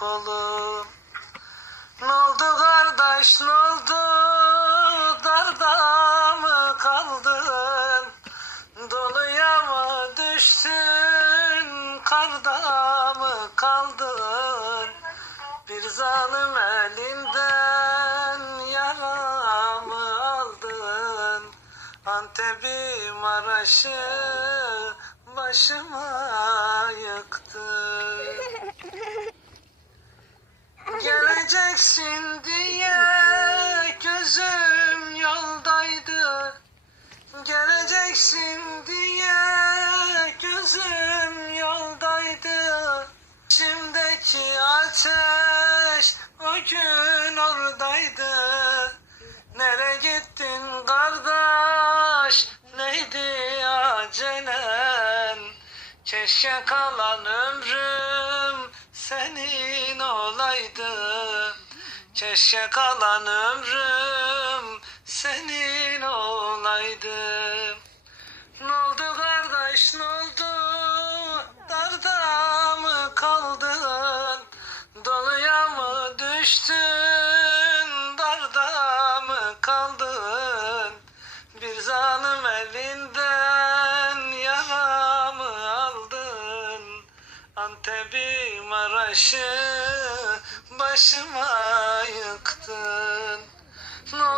kanadı kolu Ne oldu kardeş ne oldu? Darda mı kaldın? Doluya mı düştün? Karda mı kaldın? Bir zalim elinden yaramı aldın. Antep'i Maraş'ı başıma Geleceksin diye gözüm yoldaydı. Geleceksin diye gözüm yoldaydı. İçimdeki ateş o gün oradaydı. Nere gittin kardeş? Neydi acelen? Keşke kalan ömrüm senin olaydı Keşke kalan ömrüm senin olaydı. Ne oldu kardeş ne oldu? Darda mı kaldın? Doluya mı düştün? Darda mı kaldın? Bir zalim elinden yaramı aldın? Antep'i Maraş'ı başıma